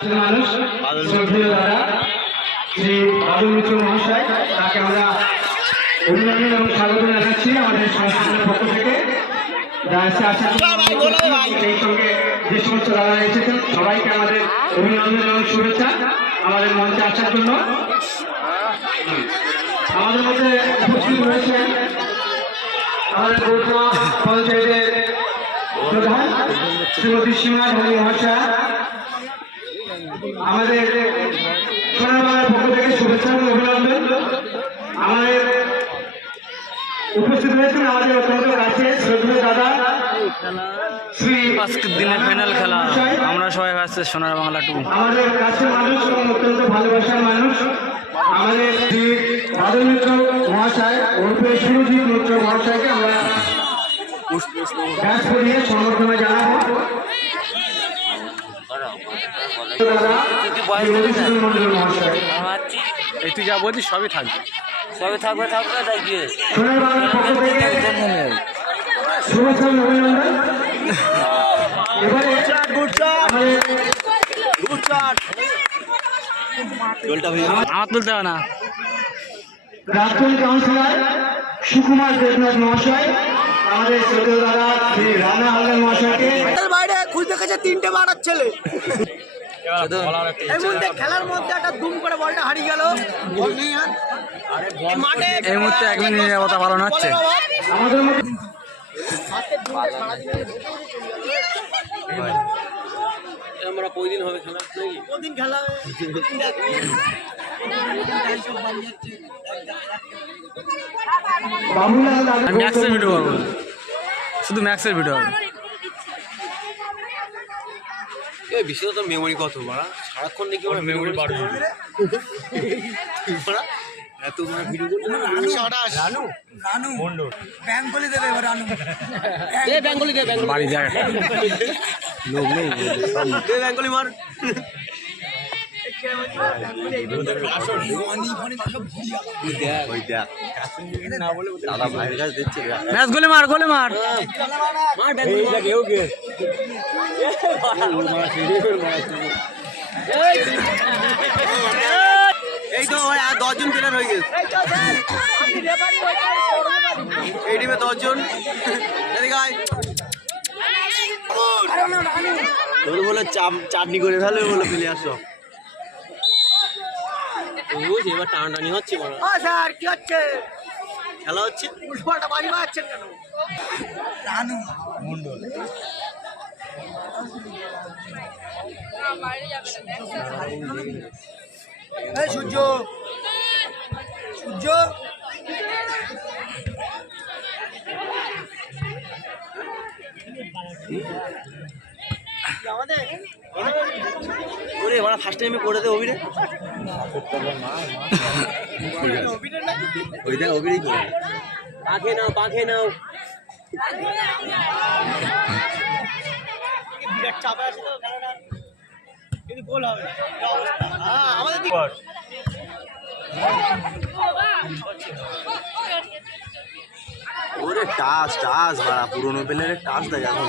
মানুষ শ্রদ্ধেয় দাদা শ্রী বাদল মিত্র মহাশয় তাকে আমরা অভিনন্দন এবং স্বাগত জানাচ্ছি আমাদের সংস্থানের পক্ষ থেকে। সেই সঙ্গে যে সমস্ত দাদা এসেছেন সবাইকে আমাদের অভিনন্দন এবং শুভেচ্ছা আমাদের মঞ্চে আসার জন্য। আমাদের মধ্যে উপস্থিত রয়েছেন আমাদের গৌতমা পঞ্চায়েতের প্রধান শ্রীমতী সীমা ধনী মহাশয় আমাদের সোনার বাংলার পক্ষ থেকে শুভেচ্ছা এবং অভিনন্দন। আমাদের উপস্থিত হয়েছেন আমাদের অত্যন্ত কাছে শ্রদ্ধেয় দাদা শ্রী আজকের দিনের ফাইনাল খেলা। আমরা সবাই আসছে সোনার বাংলা টু আমাদের কাছের মানুষ এবং অত্যন্ত ভালোবাসার মানুষ। আমাদের শ্রী বাদল মিত্র মহাশয় ওরফে সুরজিৎ মিত্র মহাশয়কে আমরা ব্যাস করিয়ে সংবর্ধনা জানাব দাদা শ্রী মধুসূদন মন্ডল মহাশয় তুই যা বলছিস সবই থাকবে সবে থাকবে থাকবে আমার তুলতে হবে না কাউন্সিলর সুকুমার দেবনাথ মহাশয় আমাদের শ্রদ্ধেয় দাদা শ্রী রানা হালদার মহাশয়কে বাইরে খুঁজতে গেছে তিনটে মারার ছেলে। এই মুহূর্তে খেলার মধ্যে একটা দুম করে বলটা হারিয়ে গেল। বল নেই আর। মাঠে এই মুহূর্তে এক মিনিট নিরাপত্তা পালন হচ্ছে আমাদের মধ্যে আমরা কয়দিন হবে খেলা? নাকি কদিন খেলা হবে? ম্যাক্সের ভিডিও করব শুধু ম্যাক্সের ভিডিও হবে। এই বিশেষ তো মেমোরি কত বাড়া? সারাক্ষণ দেখি ওরা মেমোরি বাড়বে এত মানে ভিডিও করছে রানু বেঙ্গলি দেবে রানু। দে বেঙ্গলি দে বেঙ্গলি। বাড়ি যায় বেঙ্গলি মার। ম্যাচ গোলে মার গোলে মার। মার এই তো ভাই আর দশজন প্লেয়ার হয়ে গেছে। এই টিমে দশজন। তোর বলে চাপ- চাটনি করে ফেলে বলে ফেলে আসো বুঝছি এবার টানাটানি হচ্ছে বড় ও স্যার কি হচ্ছে? খেলা হচ্ছে? মারছেন কেন? রানু এই সূর্য সূর্য। আমাদের ওরে এবার ফার্স্ট টাইমে করে দে অভিরে ওই দেখ অভিরই করে। পাখে নাও পাখে নাও। বিরাট চাপে আছে তো খেলাটা কিন্তু গোল হবে না। যা অবস্থা। হ্যাঁ, আমাদের ওরে টাচ টাচ বাড়া পুরোনো প্লেয়ারের টাচ দেখ এখন।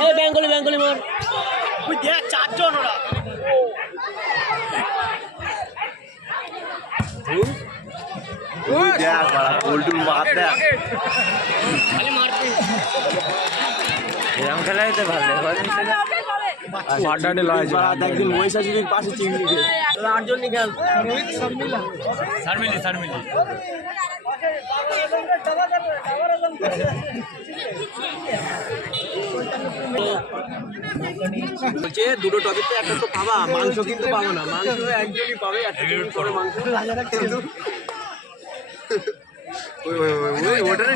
ওই বেঙ্গলি বেঙ্গলি মার ওই দেখ চারজন ওরা। দেখ বাড়া মার দেখ। এরকম খেলাই তো ভালো আড্ডাডে লয় বাড়া একদিন মহিষাসুরের পাশে চিংড়ি খেয়ে আটজন নিকাল সারমিলি। সারমিলি। বলছে দুটো টপিক একটা তো পাবা মাংস কিন্তু পাবো না। মাংস একজনই পাবে একটা মাংস।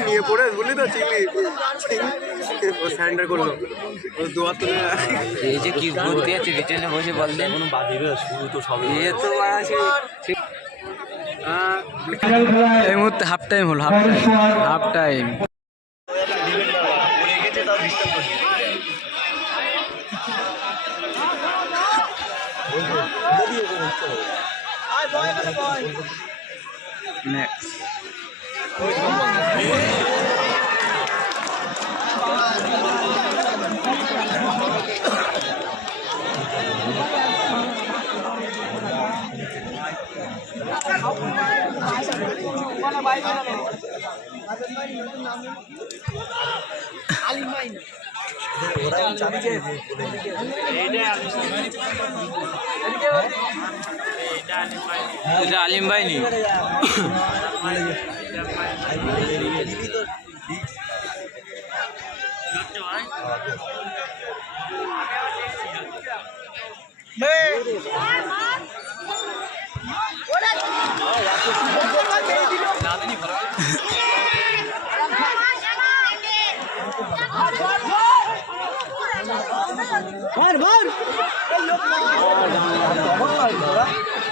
নিয়ে পড়ে বলি তো চিংড়ি। ও স্যান্ডার করল। ও দোয়া তুলে এই যে কি ঘুরতে আছে রিটেনে বসে বললেন কোনো বাদিবে শুরু তো সবে। এ তো আছে। এই মুহূর্তে হাফ টাইম হলো half time half time next এটা আলিম ভাই নি বল বেশি সারা দিকে ওই দিকটা সারা দিকে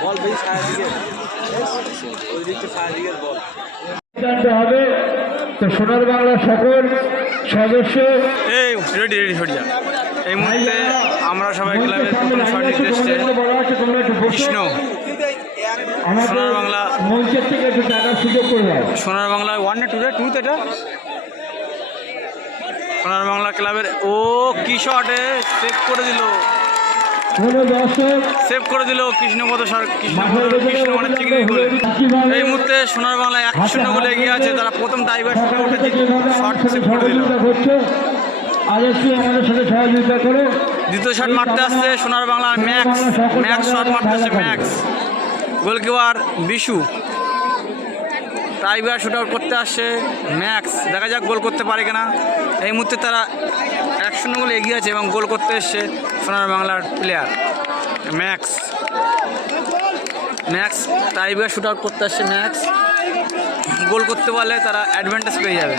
বল সিদ্ধান্ত হবে তো সোনার বাংলা সকল সদস্য এই রেডি রেডি সরে এই মুহূর্তে আমরা সবাই ক্লাবের প্রথম কৃষ্ণ সোনার বাংলা মঞ্চের থেকে একটু টাকার সুযোগ করে সোনার বাংলা ওয়ান টু টু এটা সোনার বাংলা ক্লাবের ও কি শটে সেভ করে দিল। সেভ করে দিল কৃষ্ণপদ সর কৃষ্ণপদ কৃষ্ণ চিংড়ি গোলে এই মুহূর্তে সোনার বাংলা এক শূন্য গোলে এগিয়ে আছে তারা প্রথম টাইবার শুটে উঠেছে শট সেভ করে দিল। দ্বিতীয় শট মারতে আসছে সোনার বাংলার ম্যাক্স ম্যাক্স শট মারতে আসছে Max goalkeeper Bishu tiebreaker shoot out করতে আসছে ম্যাক্স দেখা যাক গোল করতে পারে কিনা। এই মুহূর্তে তারা এক শূন্য গোলে এগিয়ে আছে এবং গোল করতে এসছে সোনার বাংলার player Max Max tiebreaker shoot out করতে আসছে ম্যাক্স গোল করতে পারলে তারা অ্যাডভান্টেজ পেয়ে যাবে।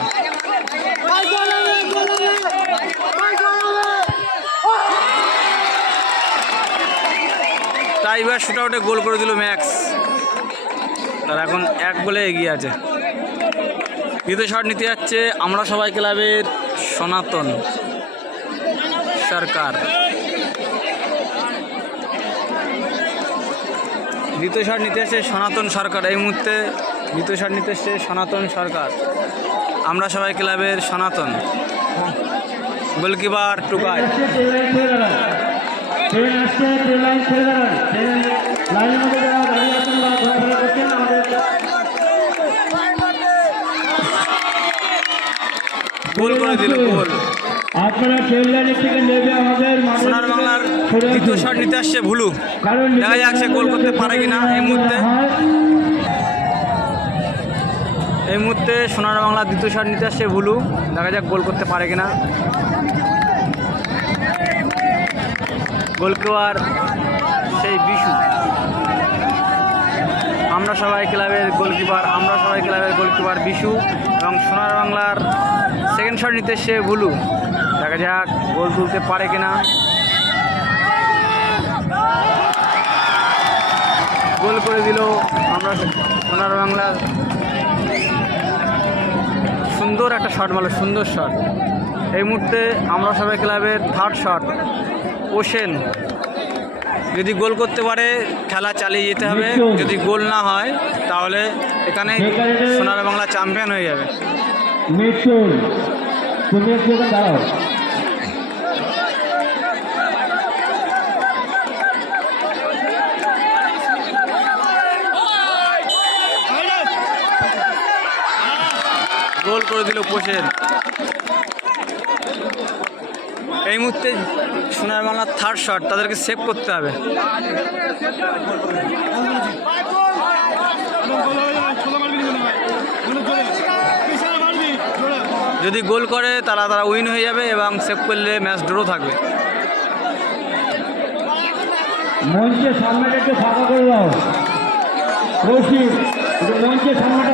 টাইবার শুট আউটে গোল করে দিল ম্যাক্স তারা এখন এক বলে এগিয়ে আছে। দ্বিতীয় শট নিতে যাচ্ছে আমরা সবাই ক্লাবের সনাতন সরকার। দ্বিতীয় শট নিতে এসছে সনাতন সরকার। এই মুহূর্তে দ্বিতীয় সার নিতে এসছে সনাতন সরকার। আমরা সবাই ক্লাবের সনাতন। গোলকিপার আমাদের গোল করে দিল, গোল। আপনারা লাইনের থেকে নেবে আমাদের মাঠের সোনার দিকে বাংলার সরে আসুন। দ্বিতীয় শট নিতে আসছে ভুলু। দেখা সে গোল করতে পারে কিনা এই মুহূর্তে। এই মুহূর্তে সোনার বাংলা দ্বিতীয় শট নিতে আসছে ভুলু। দেখা যাক গোল করতে পারে কিনা। গোলকিপার সেই বিশু। আমরা সবাই ক্লাবের গোলকিপার আমরা সবাই ক্লাবের গোলকিপার বিশু এবং সোনার বাংলার সেকেন্ড শট নিতে এসছে ভুলু। দেখা যাক গোল তুলতে পারে কিনা। গোল করে দিল আমরা সোনার বাংলার সুন্দর একটা শট মারলো, সুন্দর শট এই মুহূর্তে আমরা সবাই ক্লাবের থার্ড শট ওশেন যদি গোল করতে পারে, খেলা চালিয়ে যেতে হবে। যদি গোল না হয়, তাহলে এখানে সোনার বাংলা চ্যাম্পিয়ন হয়ে যাবে। গোল করে দিল কোচের। এই মুহূর্তে সোনার বাংলার থার্ড শট তাদেরকে সেভ করতে হবে। যদি গোল করে তারা তারা উইন হয়ে যাবে এবং সেভ করলে ম্যাচ ড্র থাকবে। মঞ্চের সামনেটা একটু ফাঁকা করে দাও। মঞ্চের সামনেটা